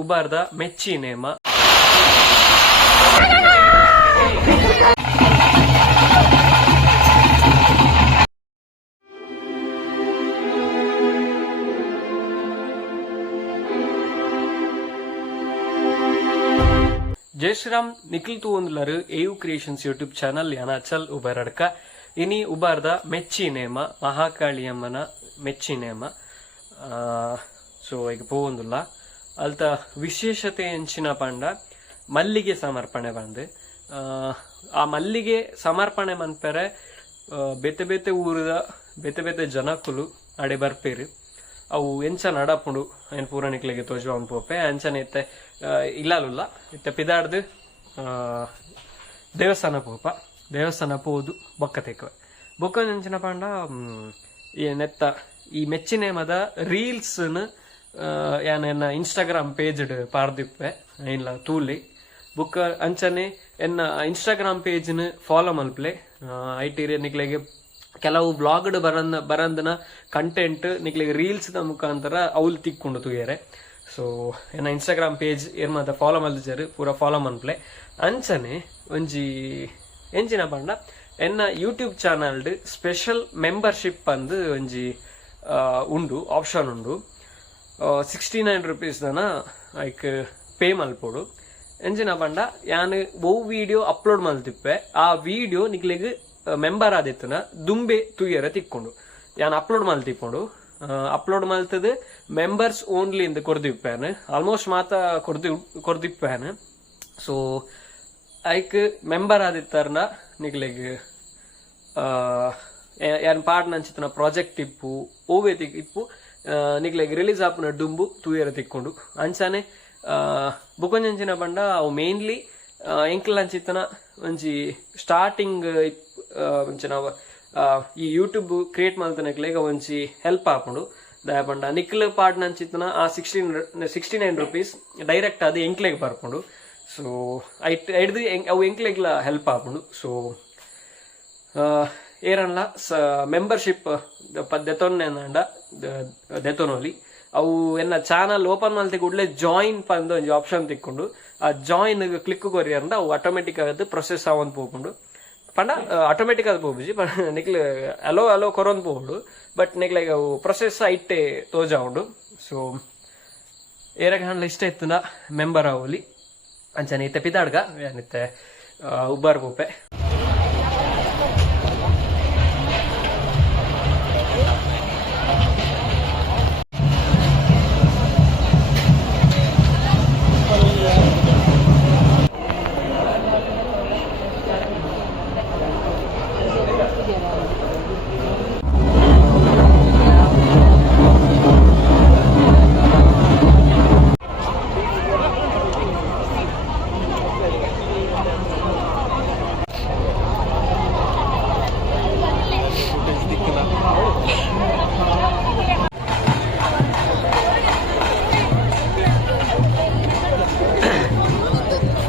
ಉಬಾರ್ದ ಮೆಚ್ಚಿ ನೇಮ जय श्रीराम निखिल तू एयू क्रिएशन्स यूट्यूब चैनल यानाचल उबरड़क इनी उबार्द मेच्ची नेम महाकालियम्मन मेच्ची नेम सो ಈಗ ಪೋವಂದುಲ್ಲ ಅಲ್ತ ವಿಶೇಷತೆ ಎಂಚಿನ ಪಂಡ ಮಲ್ಲಿಗೆ ಸಮರ್ಪಣೆ ಬಂದು ಆ ಮಲ್ಲಿಗೆ ಸಮರ್ಪಣೆ ಮನ್ಪೆರೆ ಬೇತೆ ಬೇತೆ ಊರದ ಬೇತೆ ಬೇತೆ ಜನಕ್ಕುಲು ಅಡೆ ಬರ್ಪೇರು ಅವು ಎಂಚ ನಡಪುಂಡು ಏನು ಪೂರಣಿಕ್ಲಿಗೆ ತೋಜುವ ಅನ್ಪೋಪೆ ಅಂಚನೆ ಇತ್ತೆ ಇಲ್ಲಲ್ಲ ಇತ್ತೆ ಪಿದಾಡ್ದು ದೇವಸ್ಥಾನ ಪೋಪ ದೇವಸ್ಥಾನ ಪೋದು ಬೊಕ್ಕ ತೆಕ್ಕವೆ ಬೊಕ್ಕ ಎಂಚಿನ ಪಂಡ ಈ ನೆತ್ತ ಈ ಮೆಚ್ಚಿನೇಮದ ರೀಲ್ಸ್ನ ಯಾನ ಇನ್ಸ್ಟಾಗ್ರಾಮ್ ಪೇಜ್ ಪಾರ್ದಿಪ್ಪೆ ಇಲ್ಲ ತೂಲಿ ಬುಕ್ಕ ಅಂಚನೆ ಎನ್ನ ಇನ್ಸ್ಟಾಗ್ರಾಮ್ ಪೇಜ್ನ ಫಾಲೋ ಮಲ್ಪ್ಲೆ ಐಟಿ ನಿಕ್ಲೆಗೆ ಕೆಲವು ಬ್ಲಾಗ್ಡ್ ಬರಂದನ ಕಂಟೆಂಟ್ ನಿಕ್ಲಿಗೆ ರೀಲ್ಸ್ ಮುಖಾಂತರ ಅವ್ಲು ತಿಕ್ಕೊಂಡು ತುಯ್ಯಾರೆ ಸೊ ಎನ್ನ ಇನ್ಸ್ಟಾಗ್ರಾಮ್ ಪೇಜ್ ಏರ್ಮದ ಫಾಲೋ ಮಲ್ದಿಜರು ಪೂರ ಫಾಲೋ ಮನ್ಪ್ಲೆ ಅಂಚನೆ ಒಂಜಿ ಎಂಚಿನ ಪಂಡ ಎನ್ನ ಯೂಟ್ಯೂಬ್ ಚಾನಲ್ಡ್ ಸ್ಪೆಷಲ್ ಮೆಂಬರ್ಶಿಪ್ ಅಂದು ಒಂಜಿ ಉಂಡು ಆಪ್ಷನ್ ಉಂಡು 69 rupees ದನ ಲೈಕ್ ಪೇ ಮಲ್ಪೋಡು ಎಂಚಿನ ಪಂಡ ಯಾನ್ ಒವ್ ವಿಡಿಯೋ ಅಪ್ಲೋಡ್ ಮಲ್ತಿಪ್ಪೆ ಆ ವಿಡಿಯೋ ನಿಕ್ಲಿಗೆ ಮೆಂಬರ್ ಆದಿತ್ತನ ದುಂಬೆ ತುಯ್ಯರ ತಿಕ್ಕೊಂಡು ಯಾನ್ ಅಪ್ಲೋಡ್ ಮಲ್ತಿಕೊಂಡು ಅಪ್ಲೋಡ್ ಮಲ್ತದ ಮೆಂಬರ್ಸ್ ಓನ್ಲಿ ಇಂದ ಕೊರ್ದಿಪ್ಪೇನ್ ಆಲ್ಮೋಸ್ಟ್ ಮಾತ ಕೊರ್ದಿಪ್ಪೇನ್ ಸೊ ಐಕ್ ಮೆಂಬರ್ ಆದಿತ್ತರ್ನ ನಿಕ್ಲಿಗೆ ಯಾನ್ ಪಾಡ್ ನಂಚಿತನ ಪ್ರಾಜೆಕ್ಟ್ ಇಪ್ಪು ಓವೆ ಇಪ್ಪು ನಿಕ್ಲೆಗ್ ರಿಲೀಸ್ ಆಪುನ ಡುಂಬು ತೂಯರ ತಿಕ್ಕೊಂಡು ಅಂಚಾನೆ ಬುಕೊಂಜಂಚಿನ ಪಂಡ ಅವು ಮೇನ್ಲಿ ಎಂಕ್ಲ ಅಂಚಿತನ ಒಂಜಿ ಸ್ಟಾರ್ಟಿಂಗ್ ಒಂಚಿನ ಈ ಯೂಟ್ಯೂಬ್ ಕ್ರಿಯೇಟ್ ಮಲ್ತನಕ್ಲೆಗ ಒಂಜಿ ಹೆಲ್ಪ್ ಆಪುಂಡು ದಯ ಪಂಡ ನಿಕ್ಲ ಪಾಡ್ ನಂಚಿತನ ಆ 69 rupees ಡೈರೆಕ್ಟ್ ಅದು ಎಂಕ್ಲೆಗ್ ಬರ್ಪುಂಡು ಸೊ ಐಡ್ದು ಅವು ಎಂಕ್ಲೆಗ್ಲ ಹೆಲ್ಪ್ ಆಪುಂಡು ಸೊ ಏರನ್ಲ ಮೆಂಬರ್ಶಿಪ್ ದೆತೊನ್ನೆಂದ ದೆತೊನೊಲಿ ಅವು ಎನ್ನ ಚಾನಲ್ ಓಪನ್ ಮಲ್ತಿ ಕೂಡಲೇ ಜಾಯಿನ್ ಪಂದು ಒಂಜಿ ಆಪ್ಷನ್ ತಿಕ್ಕೊಂಡು ಆ ಜಾಯಿನ್ ಕ್ಲಿಕ್ ಕೊರಿಯರ್ಂದ ಅವು ಆಟೋಮೆಟಿಕ್ ಆಗಿ ಪ್ರೊಸೆಸ್ ಆವಂದು ಪೋಪುಂಡು ಪಂಡ ಆಟೋಮೆಟಿಕ್ ಆದ್ ಪೋಪುಜಿ ನಿಕ್ಲೆ ಅಲೋ ಕೊರೊಂದು ಪೋಡು ಬಟ್ ನಿಕ್ಲೆಗ್ ಅವು ಪ್ರೊಸೆಸ್ ಐಟೆ ತೋಜಾ ಉಂಡು ಸೊ ಏರಗ ಹಣ್ಣ ಇಷ್ಟ ಇತ್ತನ ಮೆಂಬರ್ ಆವಲಿ ಅಂಚನೆ ಇತ್ತೆ ಪಿದಾಡ್ಗ ಏನಿತ್ತೆ ಉಬ್ಬಾರ್ ಪೋಪೆ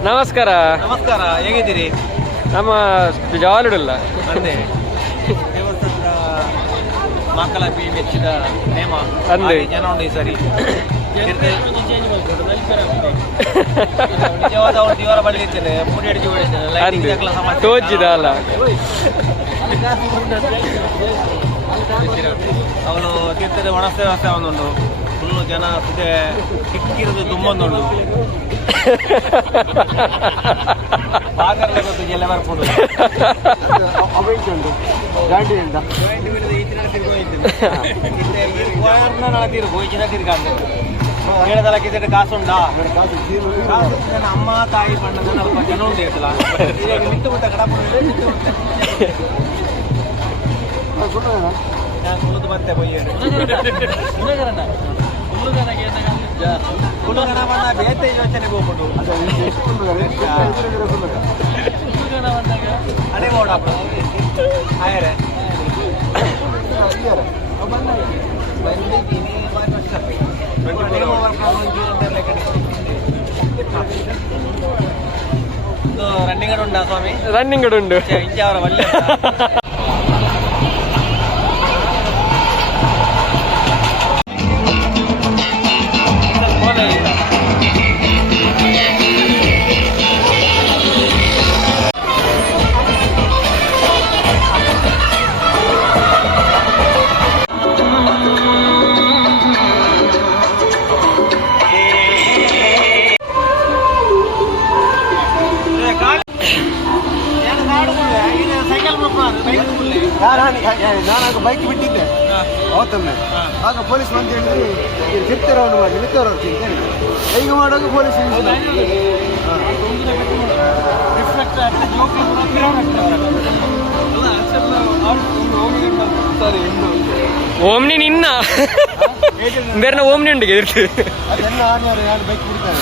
ನಮಸ್ಕಾರ ನಮಸ್ಕಾರ, ಹೇಗಿದ್ದೀರಿ? ನಮ್ಮ ಜಾಲಿಡಲ್ಲ ಅಂದೆ ದೇವಸ್ಥಾನದ ಮಕ್ಕಳಲ್ಲಿ ಮೆಚ್ಚಿದ ನೇಮ ಅಂದೆ ಜನ ಉಂಟು ಈ ಸರಿ ನಿಜವಾದ ಒಂದು ದೇವರ ಬಳಿ ಇರ್ತೇನೆ ಮೂಡಿ ಅಡಿಗೆ ತೋಜಿದ ಅಲ್ಲ ಅವನು ತೀರ್ಥದ ಒಣಸ್ತ ವ್ಯವಸ್ಥೆ ಅವನುಂಡು ಫುಲ್ಲು ಜನ ಸುದ್ದೆ ಕಿಕ್ಕಿರೋದು ತುಂಬೊಂದುಂಡು ಎಲ್ಲ ಬರ್ಕೊಂಡು ಹೇಳದಲ್ಲ ಕಾಸುಂಡಾ ಅಮ್ಮ ತಾಯಿ ಬಣ್ಣದ ಸ್ವಲ್ಪ ಜನ ಉಂಟು ಇರ್ತಲ್ಲ ನಿಂತು ಬಿಟ್ಟ ಕಡಪ ಕುಳಿದು ಮತ್ತೆ ಕುಲುಗಣ ಬಣ್ಣ ಬೇತೆ ಯೋಚನೆಗೆ ಹೋಗ್ಬಿಟ್ಟು ಅದೇ ನೋಡಪ್ಪ ಆಯರೆ ರನ್ನಿಂಗ್ ಉಂಟಾ ಸ್ವಾಮಿ? ರನ್ನಿಂಗ್ ಉಂಟು ಇಂಚ ಅವರ ಒಳ್ಳೆ ಆಗ ಬೈಕ್ ಬಿಟ್ಟಿದ್ದೆ ಅವತ್ತೊಮ್ಮೆ. ಆಗ ಪೊಲೀಸ್ ಬಂದು ಹೇಳಿದ್ರು ತಿರ್ತಾರೆ ಅವನು ಮಾಡಿ ನಿಲ್ತಾರೆ ಅಂತ ಹೇಳಿ ಈಗ ಮಾಡುವಾಗ ಪೊಲೀಸ್ ಓಮ್ನಿ ನಿನ್ನ ಬೇರೆ ಓಮ್ನಿ ಉಂಡಿಗೆ ಇರ್ತೀವಿ ಅದೆಲ್ಲ ಆಡ್ತಾರೆ ಯಾರು ಬೈಕ್ ಬಿಡ್ತಾರೆ.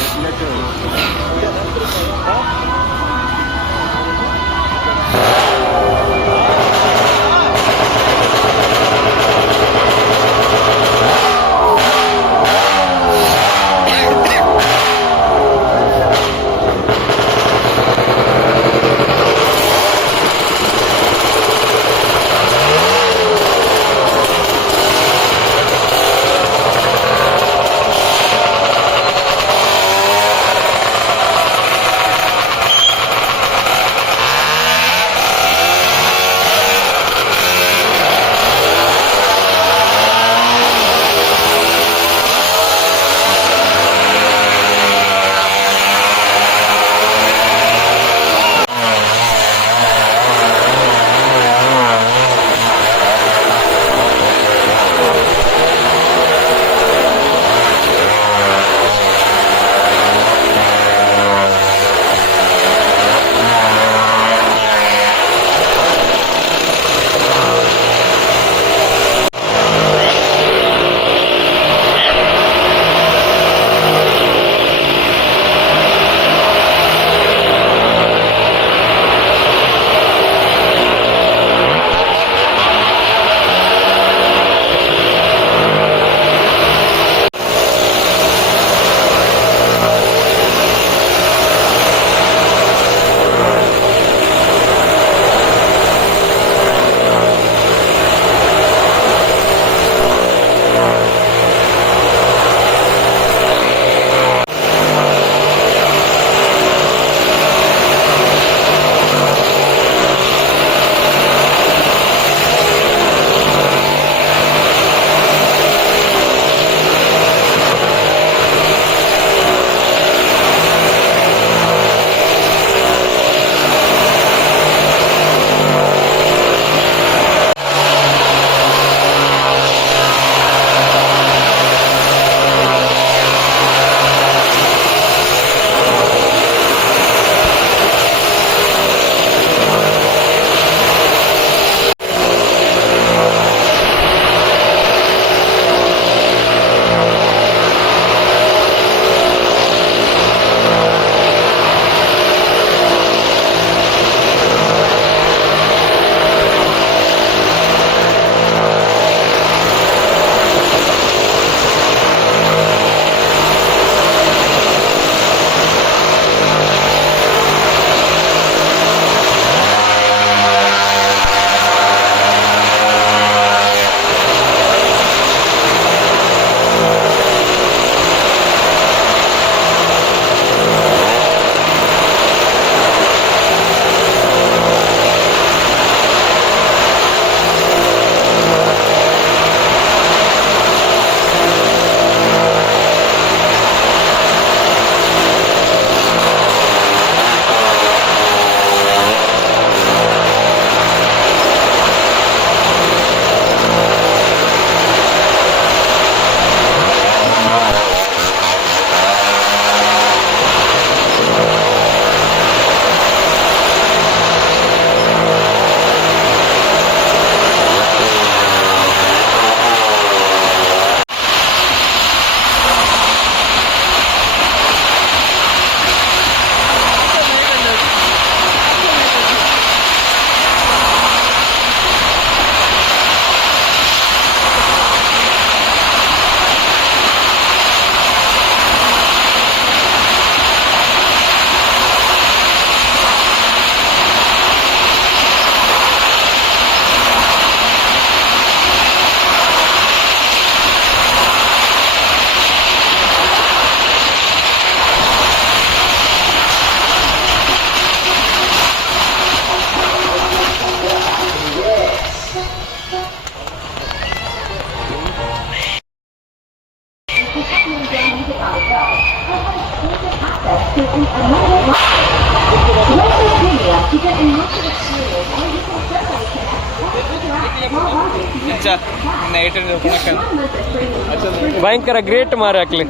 ಭಯಂಕರ ಗ್ರೇಟ್ ಮಾರಿ ಹಾಕ್ಲಿ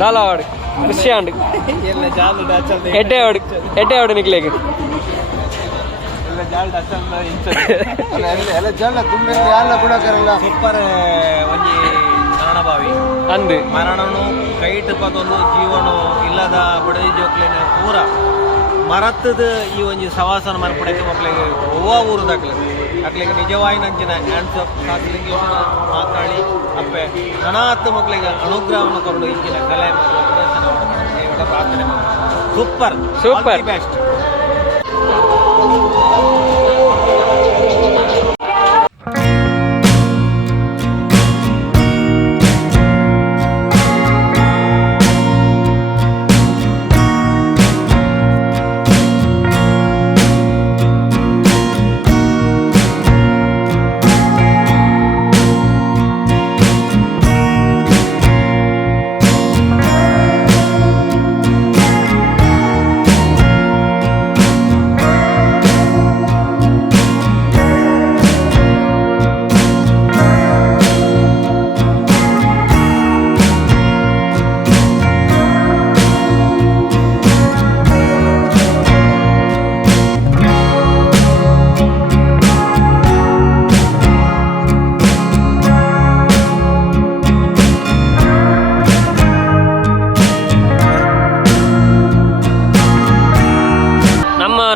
ದಾಲಾವಾಡು ಖುಷಿ ಆಂಡ್ ಎಡ್ಡೆ ಆಡು ನಿಕ್ಲಿಗೆ ಎಲ್ಲ ಜಲ್ಲ ತುಂಬ ಎಲ್ಲ ಬಿಡಕರಲ್ಲ ಸೂಪರ್ ಒಂಜಿ ಮರಣಭಾವಿ ಅಂದು ಮರಣನು ಕೈಟ್ ಪದೊಂದು ಜೀವನು ಇಲ್ಲದ ಬಡದಿ ಜೋಕ್ಲಿನ ಪೂರ ಮರತ್ತದ ಈ ಒಂಜಿ ಸವಾಸನ ಮರ್ಪಡಕ್ಕೆ ಮಕ್ಕಳಿಗೆ ಹೂವ ಊರದಾಗ್ಲಿ ಅಕ್ಲಿಗೆ ನಿಜವಾಯಿ ನಂಚಿನ ಹ್ಯಾಂಡ್ಸಪ್ ಸಾಕಲಿಂಗೇಶ್ವರ ಮಾತಾಡಿ ಅಪ್ಪೆ ಅನಾಥ ಮಕ್ಕಳಿಗೆ ಅನುಗ್ರಹವನ್ನು ಕೊರಡು ಇಂಚಿನ ಕಲೆ ಮತ್ತು ಪ್ರದರ್ಶನ ಪ್ರಾರ್ಥನೆ super super best.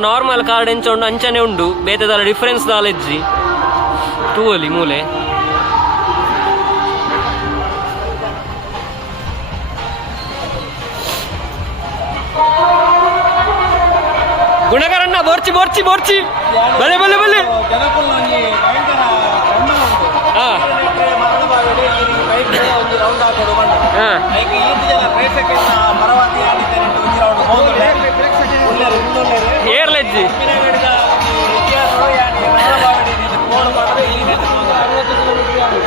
Normal card ಎಂಚೊಂಡು ಅಂಚನೆ ಉಂಡು ಬೇತೆದಾಲ ಡಿಫರೆನ್ಸ್ ದಾಲೆಜ್ಜಿ ತೂವಲಿ ಮೂಲೆ ಗುಣಕರಣ್ಣ ಬೋರ್ಚಿ ಬೋರ್ಚಿ ಬೋರ್ಚಿ ಬಲೆ ಬಲೆ ಬಲೆ ಜನಕ್ಕೂ ಒಂಜಿ ಭಯಂಕರ ಬ್ರಹ್ಮ ಉಂಟು. ಹಾ ಮರಣಭಾವಿಡೆ ಈ ಬೈಕ್ ಒಂಜಿ ರೌಂಡ್ ಹಾಕೋಡು ಬಂದು ಹಾ ಐಕೆ ಈತ ಜನ ಪ್ರೇಕ್ಷಕರ ಪರವಾಗಿ ಆಡಿದ್ದಾರೆ ಒಂಜಿ ರೌಂಡ್ ಹೋಗುದು ಏರ್ಲೆಜ್ಜಿ ಹಿಡಿದ ಇತಿಹಾಸಗಳು ಯಾಕೆ ಮರಣಭಾವಿಡೆ ಫೋನ್ ಮಾಡಿದ್ರೆ ಈ ನೆಟ್ಟು 60 ಕಿಲೋಮೀಟರ್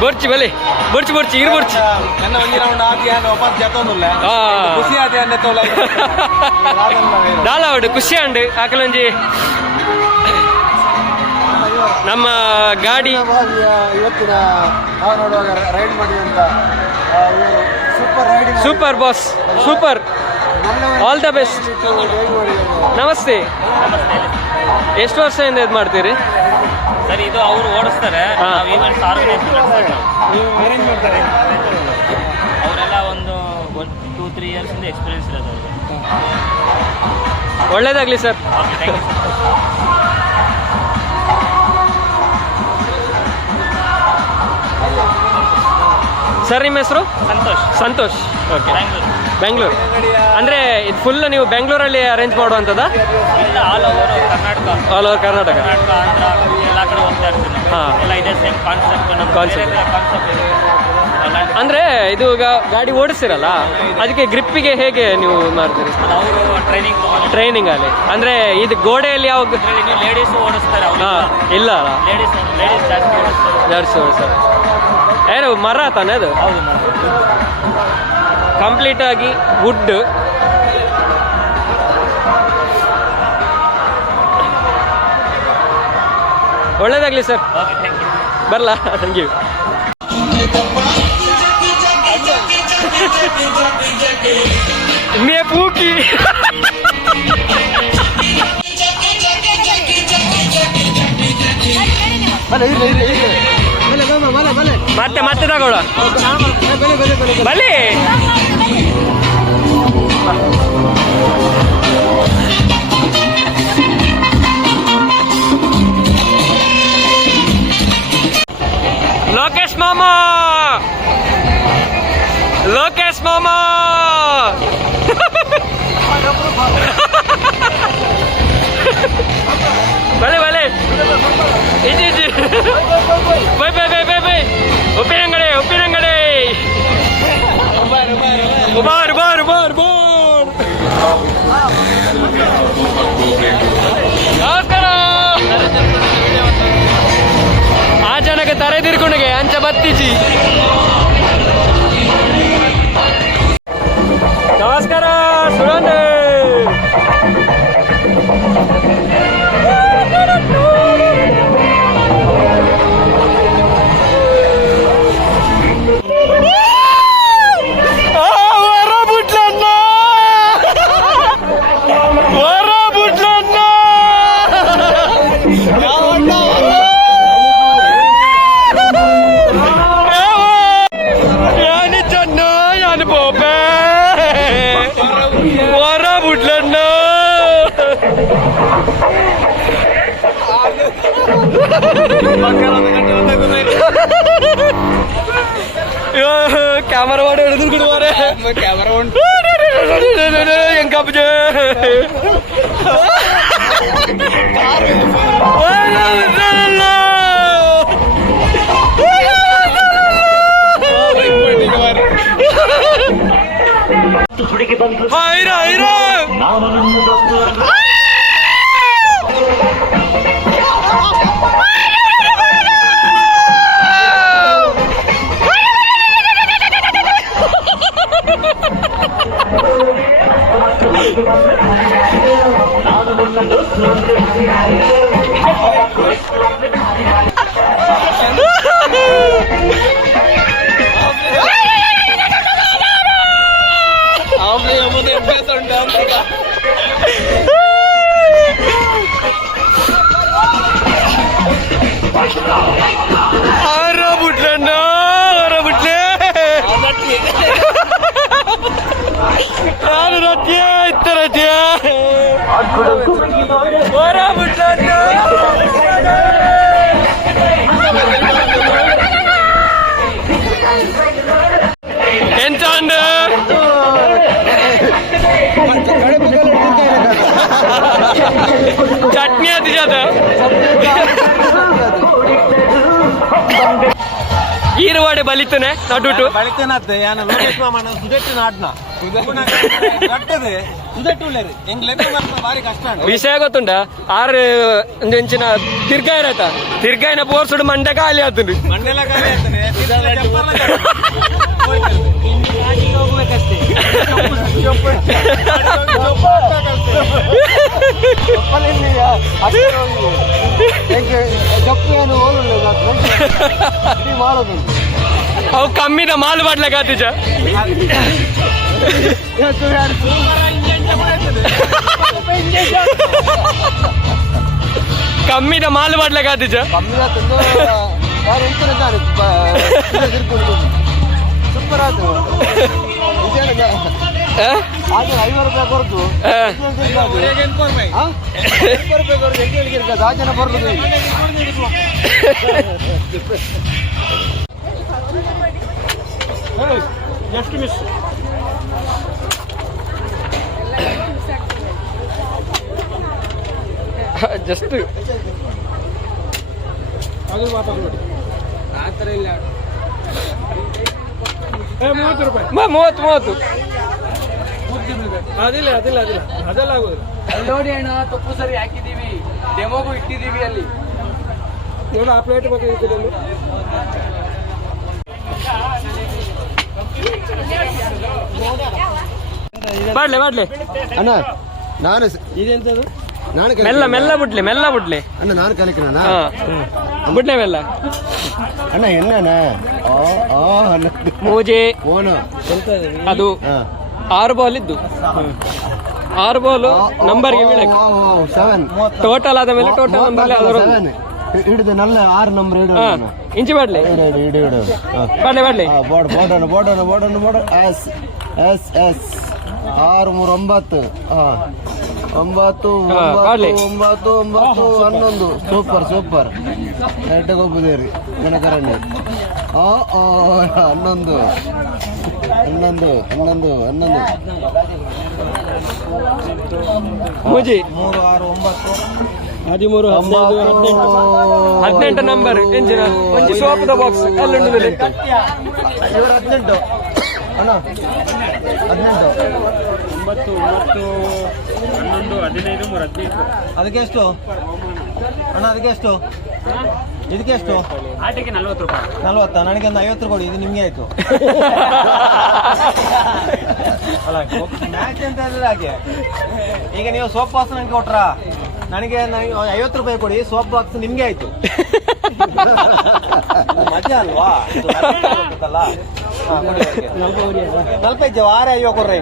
ಬೋರ್ಚಿ ಬಲೆ ಬೋರ್ಚಿ ಬೋರ್ಚಿ ಇರು ಬೋರ್ಚಿ ನನ್ನ ಒಂಜಿ ರೌಂಡ್ ಆಗಿ ವಾಪಸ್ ಜತೋನುಲ್ಲ ಹಾ ಖುಷಿ ಆದ ಅನ್ನೆ ತೋಲ ದಾಲಾವಡು ಖುಷಿ ಅಂಡು ಆಕಲೊಂಜಿ ನಮ್ಮ ಗಾಡಿ ಇವತ್ತಿನ ನಾವು ನೋಡುವಾಗ ರೈಡ್ ಮಾಡಿದಂತ super riding super boss super all the best ನಮಸ್ತೆ ಎಷ್ಟು ವರ್ಷದಿಂದ ಇದು ಮಾಡ್ತೀರಿ ಸರ್ ಇದು ಅವರು ಓಡಿಸ್ತಾರೆ ಹಾ. ನಾವು ಈವೆಂಟ್ಸ್ ಆರ್ಗನೈಸ್ ಮಾಡ್ತಾರೆ ನೀವು ಅರೇಂಜ್ ಮಾಡ್ತಾರೆ ಅವರೆಲ್ಲ ಒಂದು 2-3 ಇಯರ್ಸಿಂದ ಎಕ್ಸ್ಪೀರಿಯನ್ಸ್ ಇರೋದು ಅವ್ರಿಗೆ. ಒಳ್ಳೇದಾಗ್ಲಿ sir okay thank you sir. Sir ನಿಮ್ಮ ಹೆಸರು ಸಂತೋಷ್ ಸಂತೋಷ್ ಓಕೆ ಬ್ಯಾಂಗ್ಳೂರು ಬೆಂಗಳೂರು ಅಂದರೆ ಇದು ಫುಲ್ ನೀವು ಬೆಂಗಳೂರಲ್ಲಿ ಅರೇಂಜ್ ಮಾಡುವಂಥದ್ದಾ ಇಲ್ಲ all over Karnataka all over Karnataka Karnataka Andhra ಎಲ್ಲ ಕಡೆ ಹೋಗ್ತಾ ಇರ್ತೀವಿ ನಾವು. ಹಾ. ಎಲ್ಲ ಇದೇ ಸೇಮ್ ಕಾನ್ಸೆಪ್ಟ್ ನಮ್ಮ Concept. ಕಾನ್ಸೆಪ್ಟ್ ಅಂದರೆ ಇದು ಈಗ ಗಾಡಿ ಓಡಿಸ್ತಿರಲ್ಲ ಅದಕ್ಕೆ ಗ್ರಿಪ್ಪಿಗೆ ಹೇಗೆ ನೀವು ಮಾಡ್ತೀರಿ ಅವರು ಟ್ರೈನಿಂಗ್ ಟ್ರೈನಿಂಗಲ್ಲಿ ಅಂದರೆ ಇದು ಗೋಡೆಯಲ್ಲಿ ಯಾವ ನೀವು ಲೇಡೀಸ್ ಓಡಿಸ್ತಾರೆ ಅವರು ಹಾಂ ಇಲ್ಲ ಅಲ್ಲ ಲೇಡೀಸ್ ಜಾಸ್ತಿ ಓಡಿಸ್ತಾರೆ ಸರ್ ಏನು ಮರ ತಾನೇ ಅದು ಹೌದು ಕಂಪ್ಲೀಟ್ ಆಗಿ ವುಡ್ ಒಳ್ಳೇದಾಗ್ಲಿ ಸರ್ ಓಕೆ ಥ್ಯಾಂಕ್ ಯು ಬರಲಾ ಥ್ಯಾಂಕ್ ಯು ಮೇ ಪೂಕಿ ಬಲೆ ಇರ್ಲಿ ಇರ್ಲಿ ಇರ್ಲಿ ಬಲೆ ಬಲೆ ಬಲೆ ಮತ್ತೆ ಮತ್ತೆ ತಗೊಳ್ಳ ಬಲೆ ಬಲೆ ಬಲೆ ಬಲಿ ಲೋಕೇಶ್ ಮಾಮಾ ಲೋಕೇಶ್ ಮಾಮಾ ಬಲೆ ಬಲೆ ಇಜಿ ಇಜಿ ಬೈ ಬೈ ಬೈ ಬೈ ಬೈ ಉಪ್ಪಿನಂಗಡಿ ಉಪ್ಪಿನಂಗಡಿ ಬಾರ್ ಬಾರ್ ಬಾರ್ ಬಾರ್ ನಮಸ್ಕಾರ ತಿರ್ಕೊಂಡೆ ಅಂಚ ಬತ್ತಿಜಿ. ನಮಸ್ಕಾರ ಸುರೇಂದ್ರ. ಕ್ಯಾಮರಾ ಮಾಡಿ ಹಿಡಿದು ಬಿಡುವಾರೆ. ಕ್ಯಾಮರಾ ಹೆಂಗ್ ಕಬ್ಬ ಹೈರ ಹೈರ ఎంత ಚಟ್ನಿ ಅದು ಜದ ಈರುವಾಡೆ ಬಲಿತನೆ ನಡುಟು ಬಳಿತೇನತ್ತೆ ಯಾನ ಲೋಕೇಶ್ ಮಾಮನ ಸುದೆಟ್ಟು ನಾಡ್ನ ಕಟ್ಟದೆ ಸುದೆಟ್ಟು ಉಳ್ಳೇರಿ ಹೆಂಗ್ ಲೆಕ್ಕ ಮಾಡ್ತಾ ಭಾರಿ ಕಷ್ಟ ವಿಷಯ ಗೊತ್ತುಂಟ ಆರು ಒಂದು ಹೆಂಚಿನ ತಿರ್ಗಾಯ ಇರತ್ತ ತಿರ್ಗಾಯಿನ ಪೋರ್ಸುಡು ಮಂಡೆ ಖಾಲಿ ಆತುಂಡು ಮಂಡೆಲ್ಲ ಖಾಲಿ ಆಗ್ತಾನೆ ಹೋಗ್ಬೇಕಷ್ಟೇ ಮಾಡೋದು ಅವು ಕಮ್ಮಿನ ಮಾಲು ಮಾಡ್ಲಿಕ್ಕೆ ಆತೀಜ ಕಮ್ಮಿನ ಮಾಲು ಮಾಡ್ಲಿಕ್ಕೆ ಆತೀಜ ಕಮ್ಮಿ ಆತಂದು ಯಾರು ಎಂತಿದ್ದಾರೆ ಸೂಪರ್ ಆಯ್ತು ಹಾಗೆ 500 ರೂಪಾಯಿ ಕೊಡ್ತು 500 ರೂಪಾಯಿ ಕೊಡ್ತು ಹೆಂಗೆ ಆ ಜನ ಬರೋದು ಎಷ್ಟು ಮಿಸ್ ಜಸ್ಟ್ ಅದು ವಾಪಸ್ ನೋಡಿ ಆ ಥರ ಇಲ್ಲ 30 ರೂಪಾಯಿ 30 ಅದಿಲ್ಲ ಅದೆಲ್ಲ ಆಗೋದು ನೋಡಿ ಅಣ್ಣ ತಪ್ಪು ಸರಿ ಹಾಕಿದೀವಿ ಡೆಮೋಗೂ ಇಟ್ಟಿದೀವಿ ಅಲ್ಲಿ ನೋಡಿ ಆ ಪ್ಲೇಟ್ ಬೇಕಾಗಿತ್ತು ಮಾಡ್ಲೆ ಅಣ್ಣ ನಾನು ಇದೆಂತದು ನಾನು ಮೆಲ್ಲ ಬಿಡ್ಲಿ ಅಣ್ಣ ನಾನು ಕಲಿக்கிறಣ ಬಿಡ್ಲೆ ಮೆಲ್ಲ ಅಣ್ಣ ಎಣ್ಣನ ಮೂಜೆ ಫೋನು ಅದು 6 ಬಾಲ್ ಇದ್ದು 6 ಬಾಲ್ ನಂಬರ್ಗೆ ಬೀಳಕ್ಕೆ 7 ಟೋಟಲ್ ಆದ ಮೇಲೆ ಟೋಟಲ್ ನಂಬರ್ ಹಿಡಿದು ನಲ್ಲ 6 ನಂಬರ್ ಹಿಡಿದು ಇಂಚಿ ಮಾಡ್ಲಿ ಹಿಡಿದು ಮಾಡ್ಲಿ ಬೋರ್ಡ್ ಎಸ್ 6 3 9 9 11 ಸೂಪರ್ ಕರೆಕ್ಟಾಗಿ ಹೋಗ್ಬೋದೇರಿ ಗಣಕರಣ್ಣ 11 ಮೂಜಿ 3 6 13 18 ನಂಬರ್ ಎಂಜಿನ ಒಂಜಿ ಸೋಪದ ಬಾಕ್ಸ್ ಅಲ್ಲುಂಡು ಮೇಲೆ 18 ಅಣ್ಣ 18 ಅದಕ್ಕೆ ಎಷ್ಟು ಅಣ್ಣ ಅದಕ್ಕೆ ಎಷ್ಟು ಇದಕ್ಕೆ ಎಷ್ಟು? ಆಟಿಗೆ 40 ರೂಪಾಯಿ. 40. ನನಗೆ ಒಂದು 50 ಕೊಡಿ, ಇದು ನಿಮ್ಗೆ ಆಯ್ತು. ಅಲ್ಲ ಮ್ಯಾಚ್ ಅಂತ ಹೇಳಿದ್ರೆ ಹಾಗೆ. ಈಗ ನೀವು ಸೋಪ್ ಬಾಕ್ಸ್ ನನಗೆ ಕೊಟ್ರಾ, ನನಗೆ 50 ರೂಪಾಯಿ ಕೊಡಿ, ಸೋಪ್ ಬಾಕ್ಸ್ ನಿಮ್ಗೆ ಆಯ್ತು. ಮಜಾ ಅಲ್ವಾ? ನಲ್ಪೈ ವಾರ 50 ಕೊಡ್ರಿ,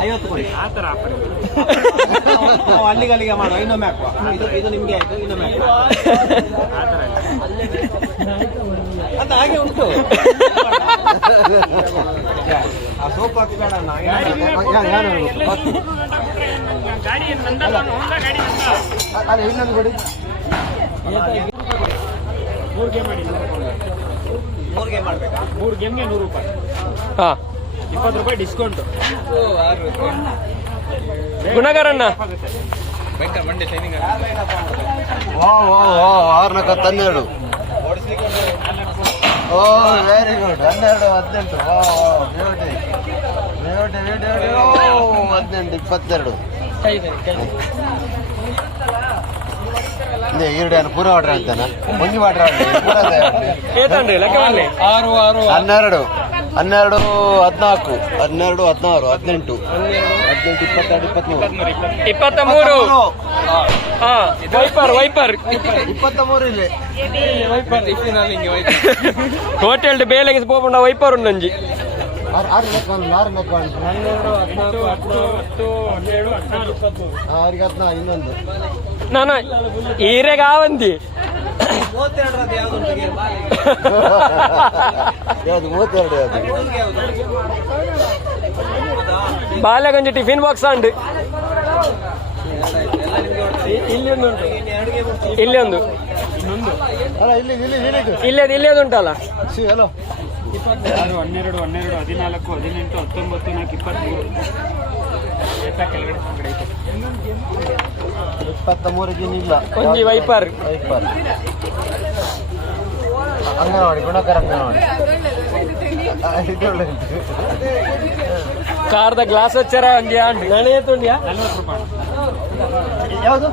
50 ಕೊಡಿ. ಆ ಥರ ಆಫರ್ ನಾವು ಅಲ್ಲಿಗೆ ಮಾಡುವ, ಇನ್ನೊಮ್ಮೆ ಹಾಕುವ. ಇದು ನಿಮ್ಗೆ ಆಯ್ತು, ಇನ್ನೊಮ್ಮೆ ಹಾಕುವ ಅಂತ ಹಾಗೆ ಉಂಟು. ಆ ಸೋಪ್ ಬಾಕ್ಸ್ ಬೇಡ ಅಣ್ಣ. ಗಾಡಿ ನಂದಲ್ಲ, ಹೋಂಡಾ ಗಾಡಿ ನಂದ. ಅಲ್ಲ ಇನ್ನೊಂದು ಕೊಡಿ. 3 ಗೇಮ್ ಮಾಡಿ, 3 ಗೇಮ್ ಮಾಡ್ಬೇಕಾ? 3 ಗೇಮ್ಗೆ 100 ರೂಪಾಯಿ, ಹಾ 20 ರೂಪಾಯಿ ಡಿಸ್ಕೌಂಟ್. ಗುಣಗಾರಣ್ಣ ಆರ್ನಕ 12. ಓ ವೆರಿ ಗುಡ್. 12, 18. 18, 22. ಈರುಡ್ಯಾನ ಪೂರ ಆರ್ಡ್ರ್ ಅಂತಾನ, ಒಂಜಿ ಆರ್ಡ್ರ್ ಏತನ್ರಿ ಲೆಕ್ಕ ಬನ್ನಿ. 12, 12, 14, 16, 18, 22, 23. ಹಾ ವೈಪರ್ 23 ಇಲ್ಲಿ. Hotel ಬೇಲೆಗೆ ಪೋಪುಂಡ wiper ಉಂಡಂಜಿ. 6 ಲೆಕ್ಕ 12, 14, ಇನ್ನೊಂದು ನಾನು ಈರೆಗ ಆವಂದಿ 32 ಯಾವ್ದು ಗೇಮ್? ಯಾವುದು 32 ಯಾವುದು? ಬಾಲೆಗೊಂಜಿ ಟಿಫಿನ್ ಬಾಕ್ಸ್ ಉಂಡು. ಇಲ್ಲಿ ಒಂದು ಅಲ್ಲ ಇಲ್ಲಿ ಇಲ್ಲೇ ಉಂಟಲ್ಲ. ಹಲೋ 12, 12, 14, 18, 19, 23. ಕೆಳಗಡೆ 23 ಇಲ್ಲ. ಒಂಜಿ ವೈಪರ್ ಅಂಗನವಾಡಿ, ಗುಣಕರ ಅಂಗನವಾಡಿ. ಕಾರ್ದ ಗ್ಲಾಸ್ ಹಚ್ಚಾರ ಒಂಜಿ ಆಂಡ್ ನಳೆಯತ್ತುಂಡ್ಯಾ 40 ರೂಪಾಯಿ. ಯಾವುದು?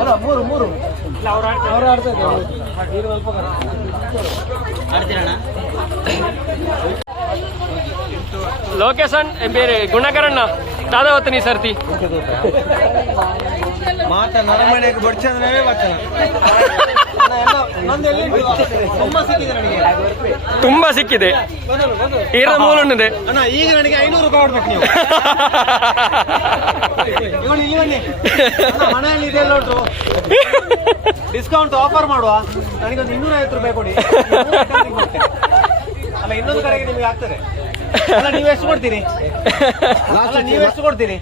ಅಲ್ಲ 3 ಅವ್ರು ಆಡ್ತಾರೆ. ಲೊಕೇಶನ್ ಬೇರೆ ಗುಣಕರಣ್ಣ ದಾದಾವತ್ತನಿ ಸರ್ತಿ ಮಾತ ನರಮನೆಗೆ ಬಡ್ಚಂದ್ರೆ ಬರ್ತಾನೆ. ತುಂಬಾ ಸಿಕ್ಕಿದೆ. ಈರ ಮೂಲುಂಡಿದೆ ಅಣ್ಣ, ಈಗ ನನಗೆ 500 ರೂಪಾಯಿ ಕೊಡ್ಬೇಕು ನೀವು. ಇವಾಗ ಇಲ್ಲಿ ಬನ್ನಿ ಅಣ್ಣ, ಮನೆಯಲ್ಲಿ ಇದೆಲ್ಲ ಉಂಟು, ಡಿಸ್ಕೌಂಟ್ ಆಫರ್ ಮಾಡುವ. ನನಗೊಂದು 250 ರೂಪಾಯಿ ಕೊಡಿ. ಅಲ್ಲ ಇನ್ನೊಂದು ಕಡೆಗೆ ನಿಮಗೆ ಆಗ್ತದೆ. ಅಲ್ಲ ನೀವು ಎಷ್ಟು ಕೊಡ್ತೀರಿ?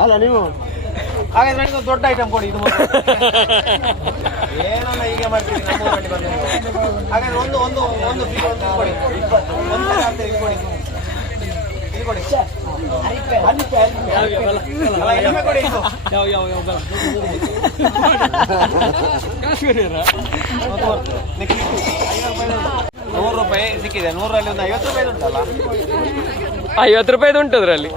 ಅಲ್ಲ ನೀವು ಹಾಗಾದ್ರೆ ನನಗೊಂದು ದೊಡ್ಡ ಐಟಮ್ ಕೊಡಿ. ಇದು ಏನನ್ನ ಹೀಗೆ ಮಾಡ್ತೀರಿ ನಮ್ಮ ಊರಲ್ಲಿ ಬಂದು ನೀವು? ಹಾಗಾದ್ರೆ ಒಂದು ಫ್ರೀ ಒಂದು ಕೊಡಿ. ಒಂದು ಆಗ್ತದೆ, ಇದು ಕೊಡಿ. ಅಲ್ಲ ಇನ್ನೊಮ್ಮೆ ಕೊಡಿ. ಇದು 100 ರೂಪಾಯಿ ಸಿಕ್ಕಿದೆ. 100ರಲ್ಲಿ ಒಂದು 50 ರೂಪಾಯಿ ಉಂಟಲ್ಲ? 50 ರೂಪಾಯಿದು ಉಂಟು ಅದ್ರಲ್ಲಿ.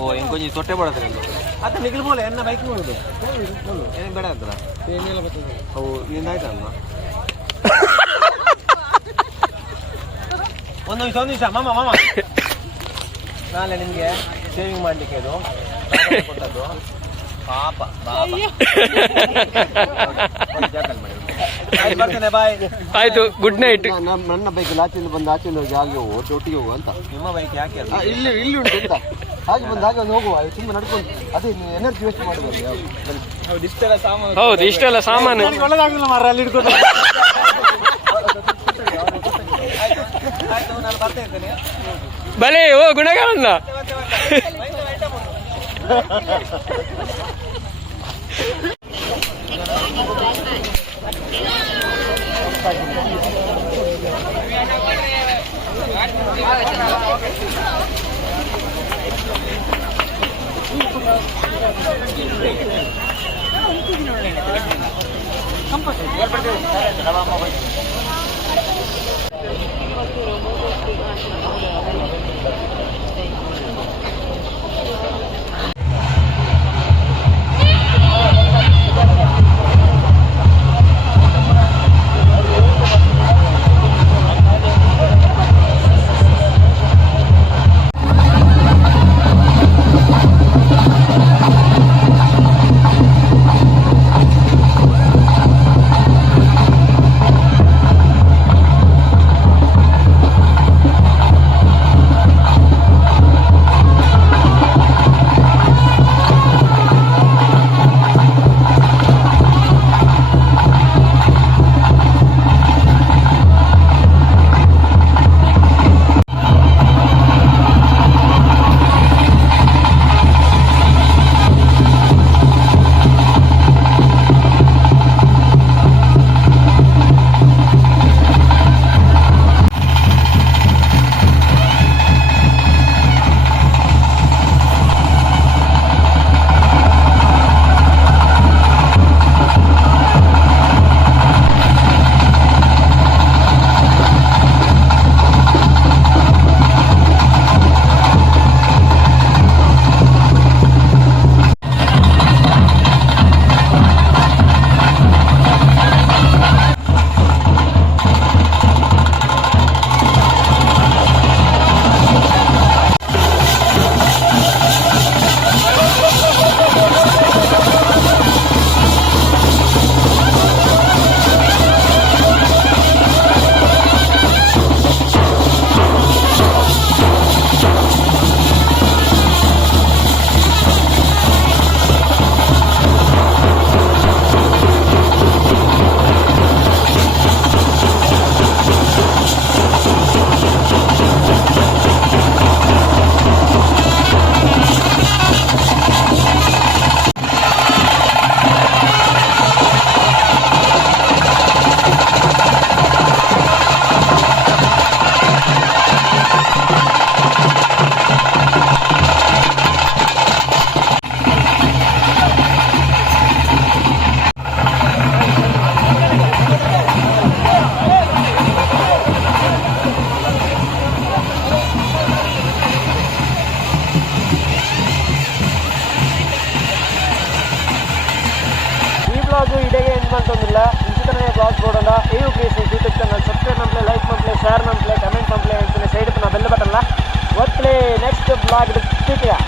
ಓ ಇಂಕೊಂಚಿ ಸೊಟ್ಟೆ ಬಡದ್ರೆ ಅದು ನಿಗಲ್ಬೋಲೆ ಎನ್ನ ಬೈಕ್ ನೋಡುದು ಏನು ಬೇಡ ಆಗ್ತದ ಅವು ಇಲ್ಲಿಂದ ಆಯ್ತಲ್ವಾ? ಒಂದು ನಿಮಿಷ ಮಾಮ ನಾಳೆ ನಿಮಗೆ ಸೇವಿಂಗ್ ಮಾಡಲಿಕ್ಕೆ ಇದು ಕೊಟ್ಟದ್ದು. ಪಾಪ ಬರ್ತೇನೆ, ಬಾಯ್. ಆಯ್ತು, ಗುಡ್ ನೈಟ್. ನನ್ನ ಬೈಕಲ್ಲಿ ಆಚೆಯಿಂದ ಬಂದು ಆಚೆಯಿಂದ ಹೋಗಿ ಹಾಗೆ ಹೋಗು, ಒಟ್ಟಿಗೆ ಹೋಗು ಅಂತ. ನಿಮ್ಮ ಬೈಕ್ ಯಾಕೆ ಅದು? ಇಲ್ಲಿ ಉಂಟು ಅಂತ ಹಾಗೆ ಬಂದು ಹಾಗೆ ಒಂದು ಹೋಗುವ, ತುಂಬ ನಡ್ಕೊಂಡು. ಅದೇ ಎನರ್ಜಿ ವೇಸ್ಟ್ ಮಾಡಬಾರ್ದು. ಹೌದು, ಇಷ್ಟೆಲ್ಲ ಸಾಮಾನು ಒಳ್ಳೆದಾಗಿಲ್ಲ ಮಾರ, ಅಲ್ಲಿ ಇಟ್ಕೊಂಡು. ಆಯ್ತು, ನಾನು ಬರ್ತಾ ಇದ್ದೇನೆ. ಬಲೆ ಓ ಗುಣಗಾರಣ್ಣ. ನೆಕ್ಸ್ಟ್ ಬ್ಲಾಗ್ ಸಿಗ್ತೀರಾ.